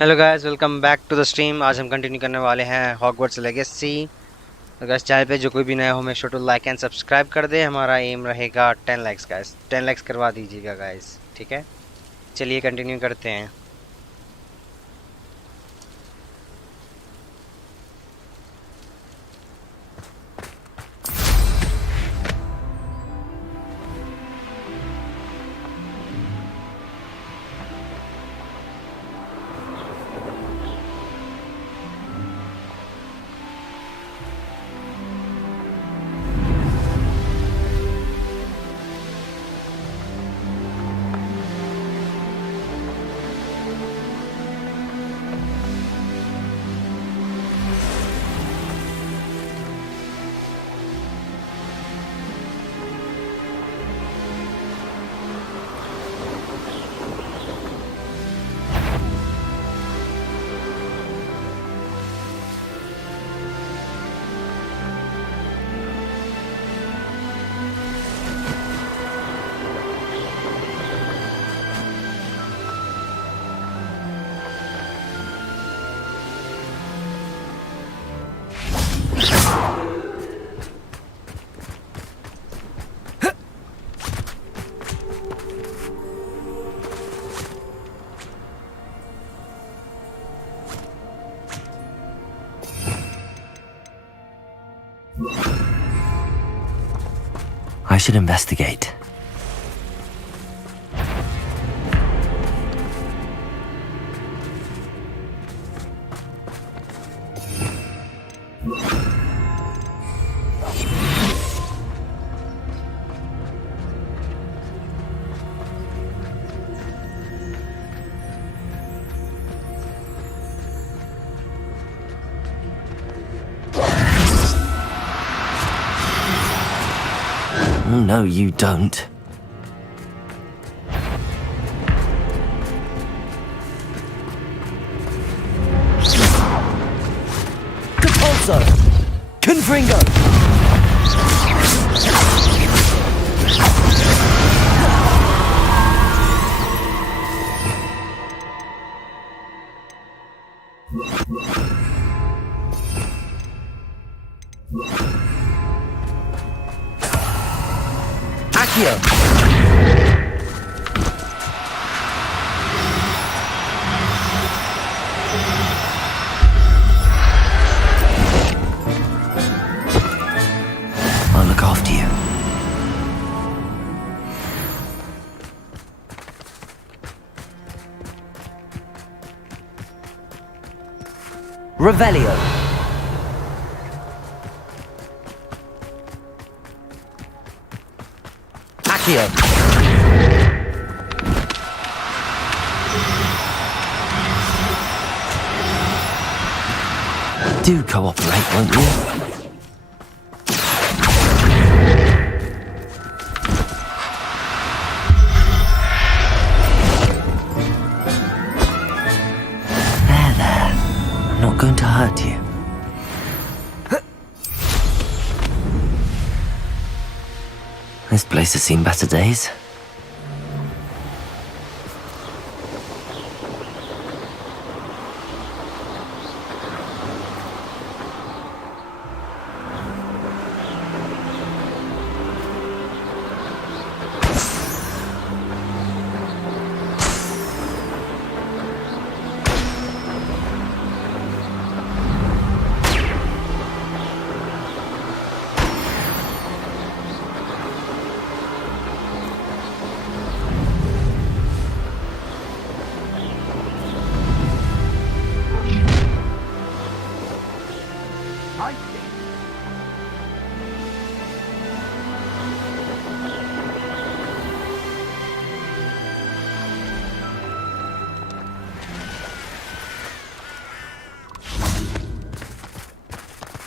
Hello guys, welcome back to the stream. आज हम continue करने वाले हैं हॉगवर्ट्स लेगेसी। तो गाइस, चैनल पे जो कोई भी नया हो, make sure to like and subscribe कर दे। हमारा एम रहेगा 10 लाइक्स गाइस, 10 लाइक्स करवा दीजिएगा गाइस, ठीक है। चलिए कंटिन्यू करते हैं। I should investigate. No, you don't. Capulso! Confringo! Accio! I'll look after you. Revelio. Accio. Do cooperate, won't you? There. I'm not going to hurt you. This place has seen better days.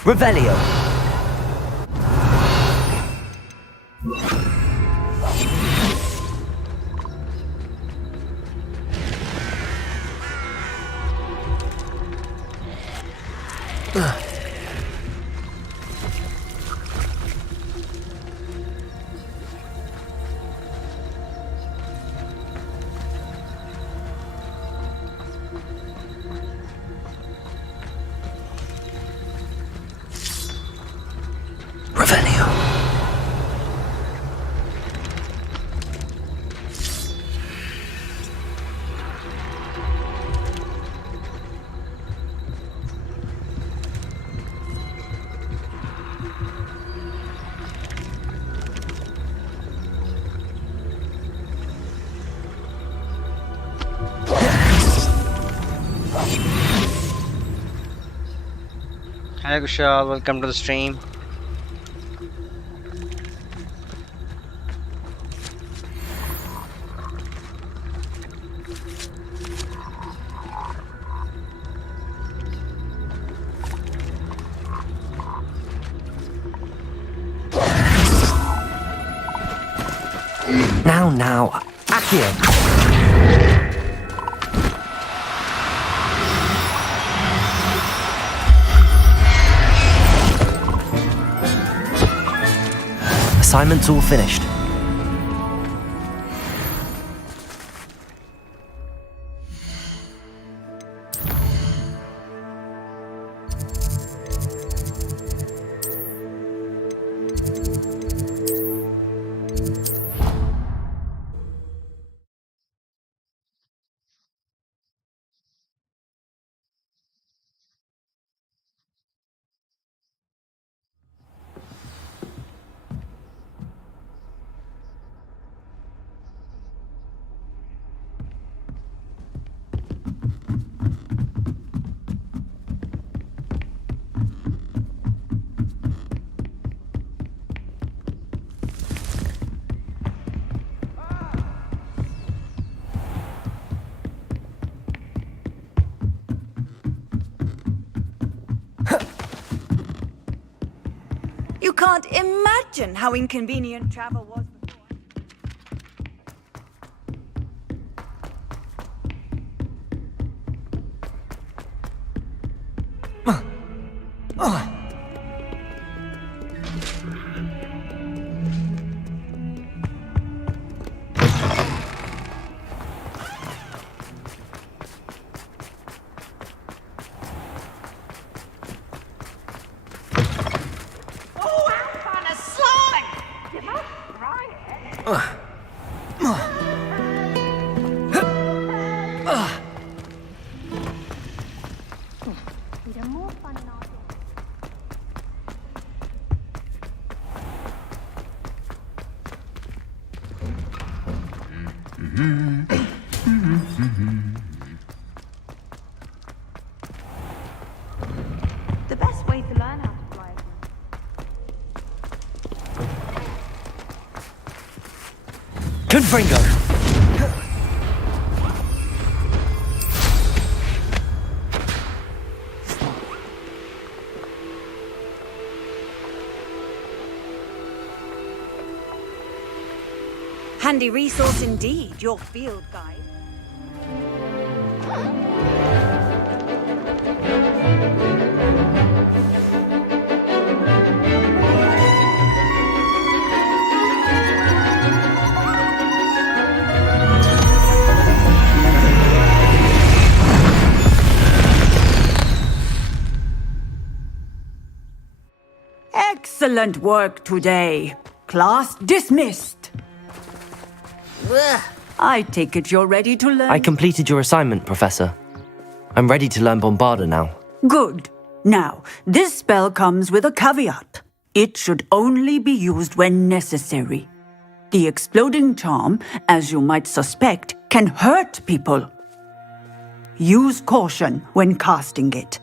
Revelio. Hi Kushal, welcome to the stream. Now, Accio. Assignment's all finished. You can't imagine how inconvenient travel was before. The best way to learn how to fly. Confringo. Handy resource indeed, your field guide. Excellent work today. Class dismissed. I take it you're ready to learn. I completed your assignment, Professor. I'm ready to learn Bombarda now. Good. Now, this spell comes with a caveat. It should only be used when necessary. The exploding charm, as you might suspect, can hurt people. Use caution when casting it.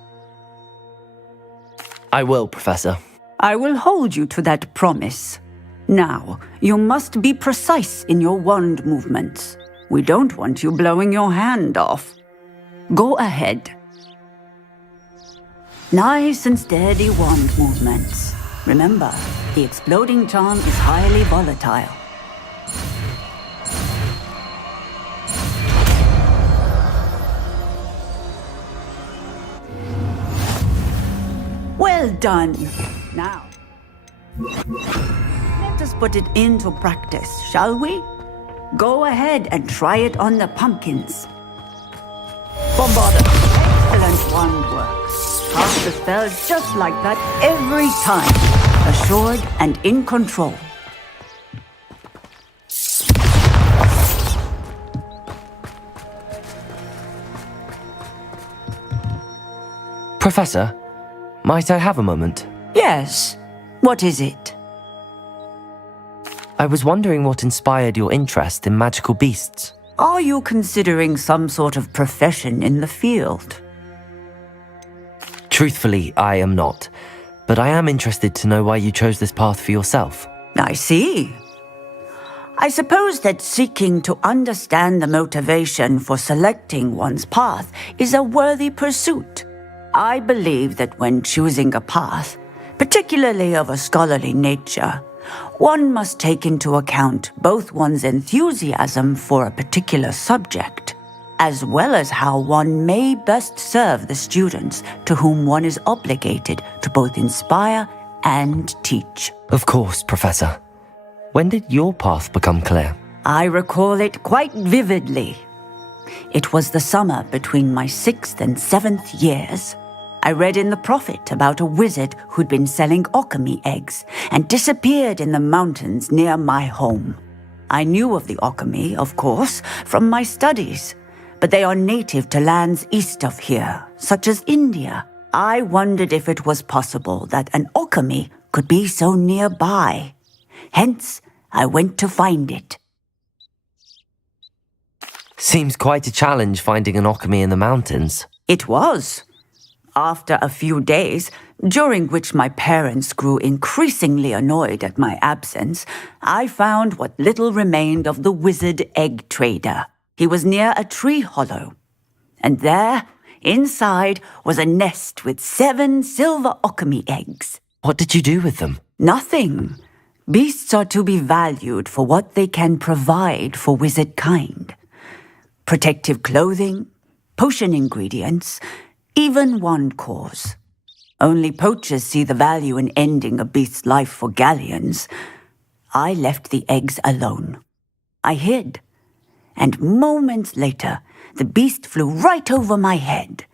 I will, Professor. I will hold you to that promise. Now, you must be precise in your wand movements. We don't want you blowing your hand off. Go ahead. Nice and steady wand movements. Remember, the exploding charm is highly volatile. Well done. Now, let us put it into practice, shall we? Go ahead and try it on the pumpkins. Bombarda! Excellent wand work. Cast the spell just like that every time. Assured and in control. Professor, might I have a moment? Yes. What is it? I was wondering what inspired your interest in magical beasts. Are you considering some sort of profession in the field? Truthfully, I am not. But I am interested to know why you chose this path for yourself. I see. I suppose that seeking to understand the motivation for selecting one's path is a worthy pursuit. I believe that when choosing a path, particularly of a scholarly nature, one must take into account both one's enthusiasm for a particular subject, as well as how one may best serve the students to whom one is obligated to both inspire and teach. Of course, Professor. When did your path become clear? I recall it quite vividly. It was the summer between my 6th and 7th years. I read in the Prophet about a wizard who'd been selling alchemy eggs and disappeared in the mountains near my home. I knew of the alchemy, of course, from my studies, but they are native to lands east of here, such as India. I wondered if it was possible that an alchemy could be so nearby. Hence, I went to find it. Seems quite a challenge finding an alchemy in the mountains. It was. After a few days, during which my parents grew increasingly annoyed at my absence, I found what little remained of the wizard egg trader. He was near a tree hollow, and there, inside, was a nest with 7 silver alchemy eggs. What did you do with them? Nothing. Beasts are to be valued for what they can provide for wizard kind. Protective clothing, potion ingredients, even wand cores. Only poachers see the value in ending a beast's life for galleons. I left the eggs alone. I hid, and moments later, the beast flew right over my head.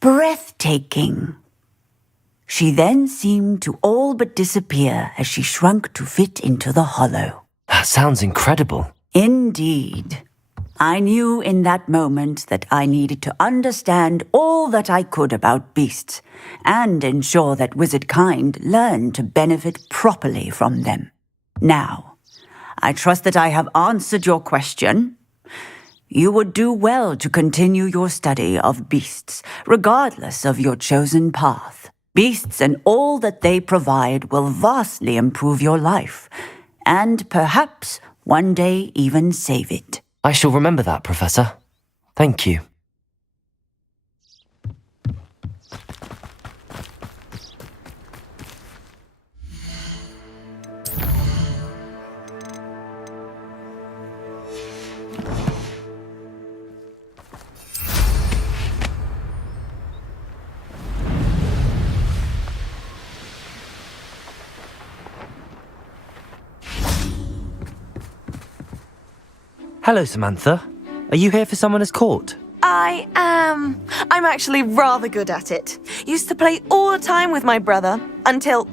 Breathtaking. She then seemed to all but disappear as she shrunk to fit into the hollow. That sounds incredible. Indeed. I knew in that moment that I needed to understand all that I could about beasts and ensure that wizard kind learned to benefit properly from them. Now, I trust that I have answered your question. You would do well to continue your study of beasts, regardless of your chosen path. Beasts and all that they provide will vastly improve your life, and perhaps one day even save it. I shall remember that, Professor. Thank you. Hello, Samantha. Are you here for Summoner's Court? I am. I'm actually rather good at it. Used to play all the time with my brother, until...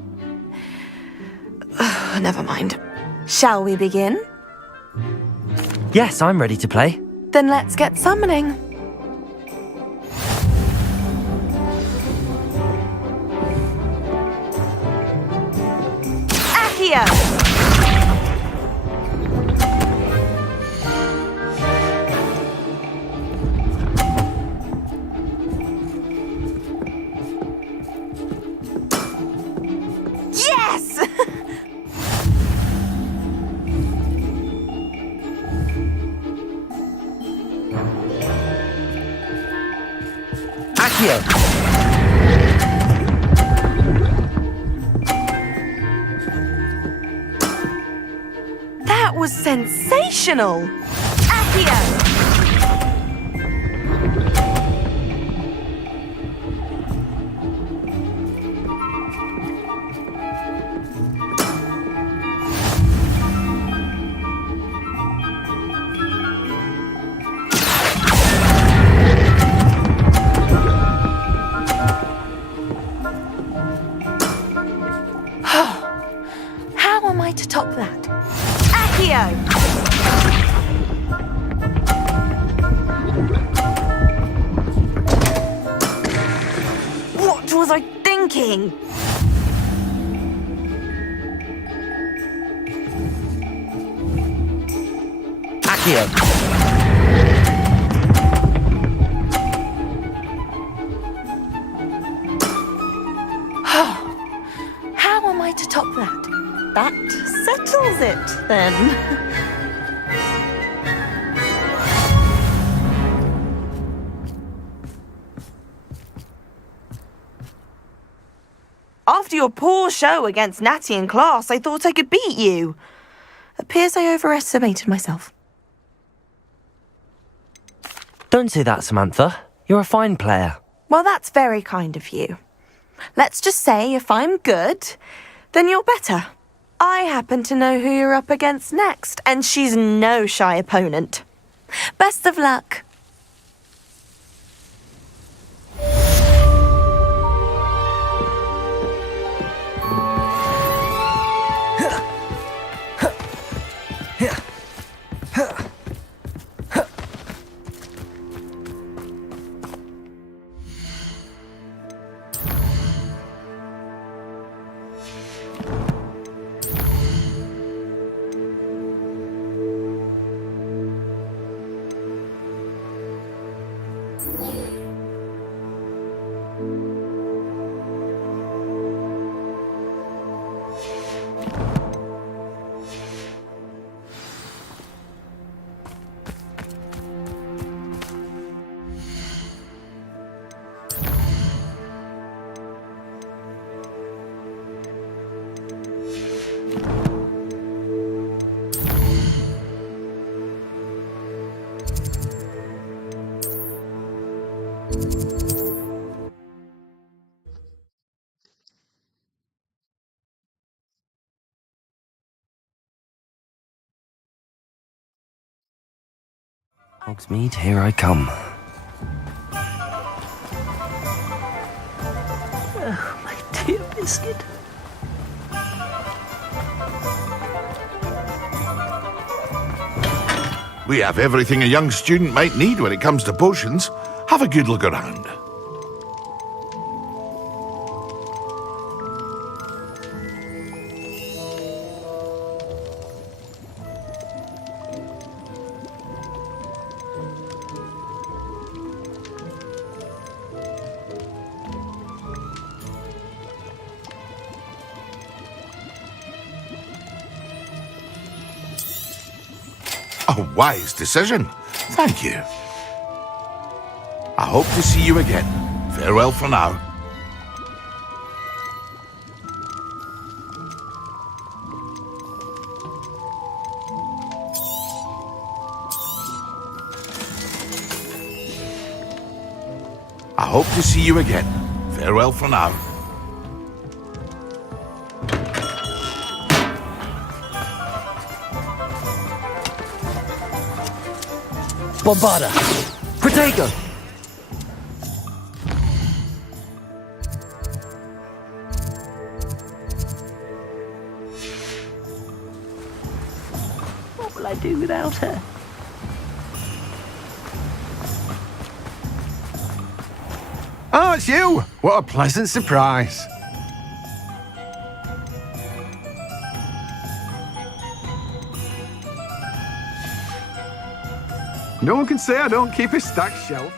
Never mind. Shall we begin? Yes, I'm ready to play. Then let's get summoning. Accio! Yes! Accio! That was sensational! Accio! How am I to top that? Accio! What was I thinking? Accio! to top that. That settles it, then. After your poor show against Natty in class, I thought I could beat you. Appears I overestimated myself. Don't say that, Samantha. You're a fine player. Well, that's very kind of you. Let's just say if I'm good, then you're better. I happen to know who you're up against next, and she's no shy opponent. Best of luck. Hogsmeade, here I come. Oh, my dear biscuit. We have everything a young student might need when it comes to potions. Have a good look around. A wise decision. Thank you. I hope to see you again. Farewell for now. I hope to see you again. Farewell for now. Bombarda! Protego! What will I do without her? Oh, it's you! What a pleasant surprise. No one can say I don't keep a stacked shelf.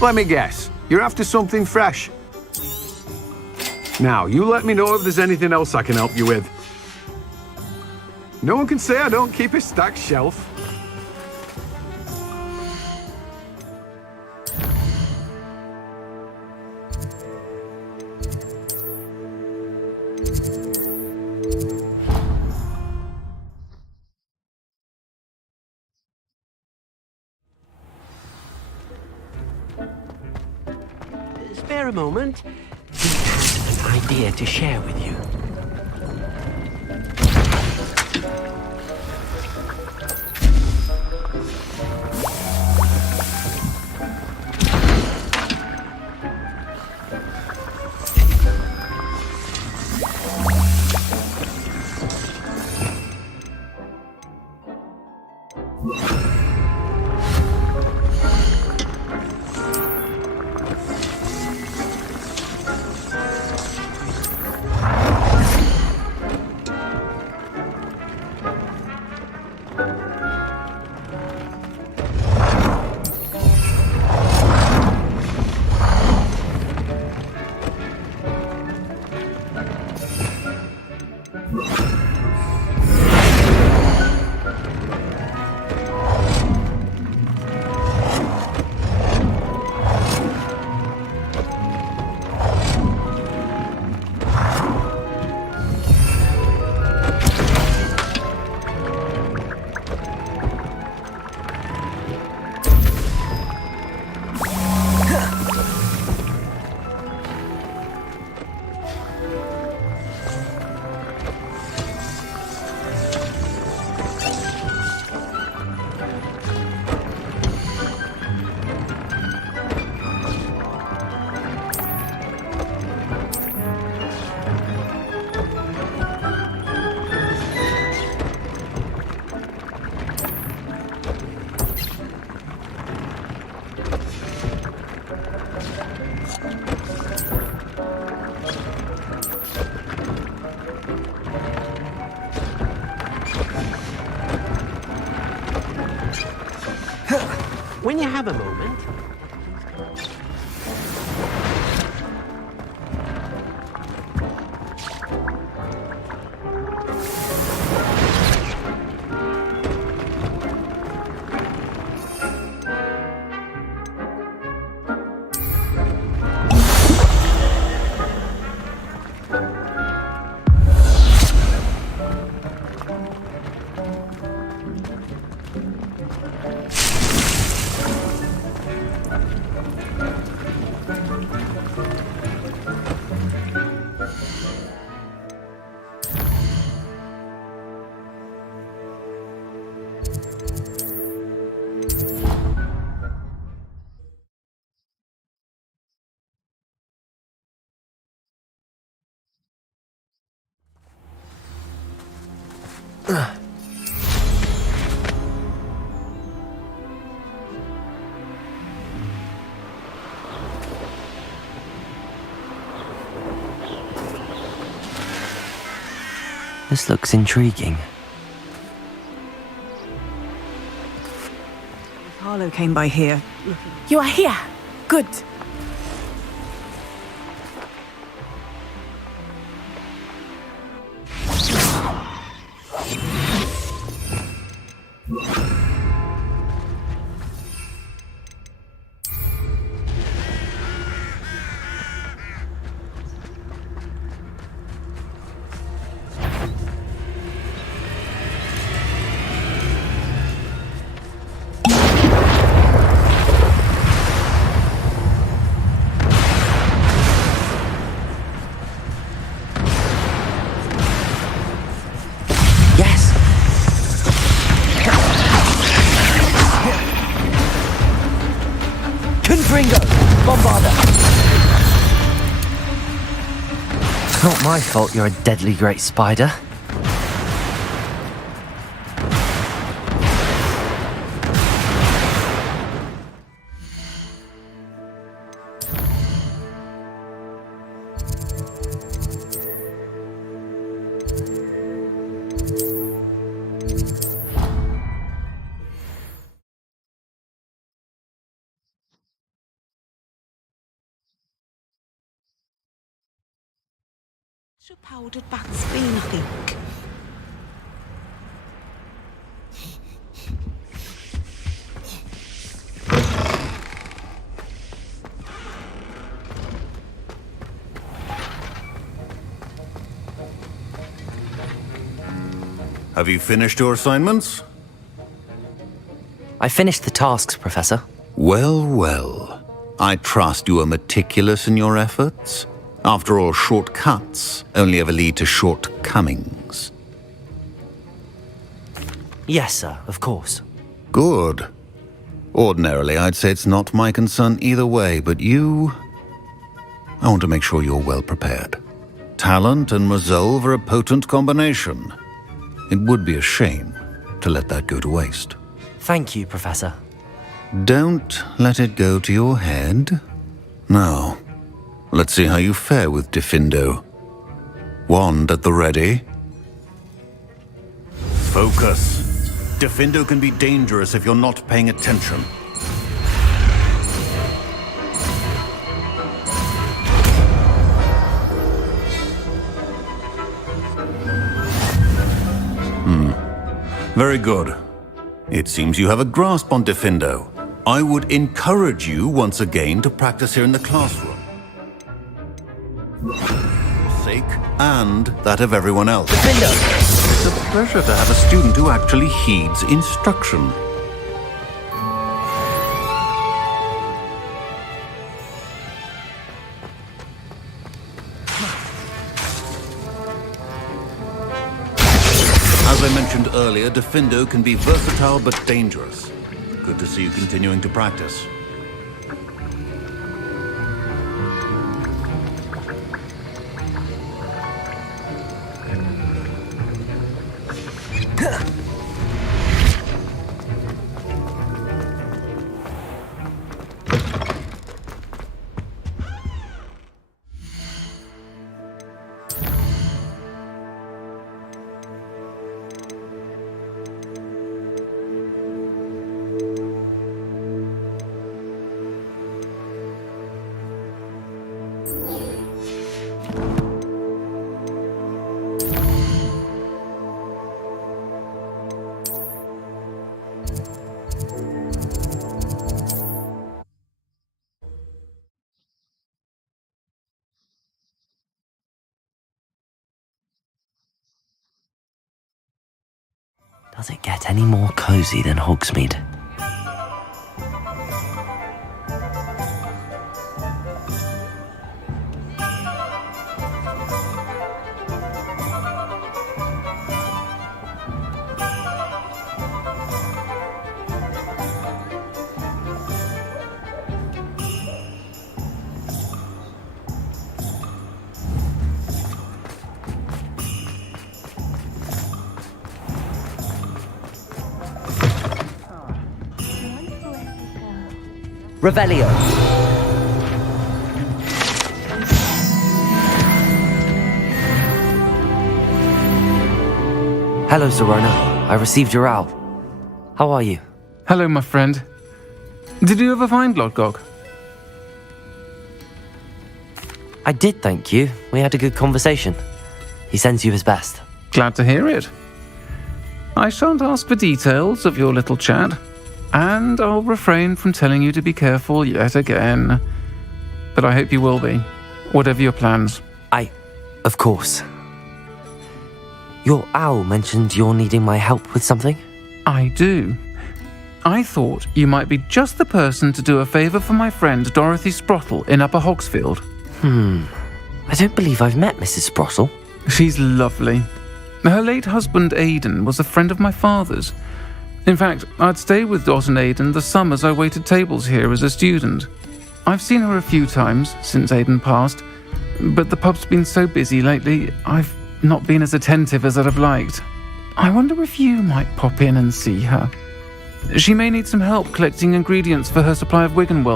Let me guess. You're after something fresh. Now, you let me know if there's anything else I can help you with. No one can say I don't keep a stacked shelf. Spare a moment. We have an idea to share with you. When you have a moment. This looks intriguing. Harlow came by here. You are here. Good. Yes! Confringo! Bombarder! Not my fault you're a deadly great spider. Your powdered bat's been, I think. Have you finished your assignments? I finished the tasks, Professor. Well, well. I trust you are meticulous in your efforts. After all, shortcuts only ever lead to shortcomings. Yes, sir, of course. Good. Ordinarily, I'd say it's not my concern either way, but you... I want to make sure you're well prepared. Talent and resolve are a potent combination. It would be a shame to let that go to waste. Thank you, Professor. Don't let it go to your head. Now, let's see how you fare with Diffindo. Wand at the ready. Focus. Diffindo can be dangerous if you're not paying attention. Very good. It seems you have a grasp on Diffindo. I would encourage you once again to practice here in the classroom. For your sake and that of everyone else. Diffindo! It's a pleasure to have a student who actually heeds instruction. As I mentioned earlier, Diffindo can be versatile but dangerous. Good to see you continuing to practice. Does it get any more cozy than Hogsmeade? Revelio. Hello, Zorona. I received your owl. How are you? Hello, my friend. Did you ever find Lodgok? I did, thank you. We had a good conversation. He sends you his best. Glad to hear it. I shan't ask for details of your little chat, and I'll refrain from telling you to be careful yet again. But I hope you will be, whatever your plans. Of course. Your owl mentioned you're needing my help with something? I do. I thought you might be just the person to do a favour for my friend Dorothy Sprottle in Upper Hogsfield. I don't believe I've met Mrs. Sprottle. She's lovely. Her late husband Aidan was a friend of my father's. In fact, I'd stay with Dot and Aidan the summers I waited tables here as a student. I've seen her a few times since Aidan passed, but the pub's been so busy lately, I've not been as attentive as I'd have liked. I wonder if you might pop in and see her. She may need some help collecting ingredients for her supply of Wiggenweld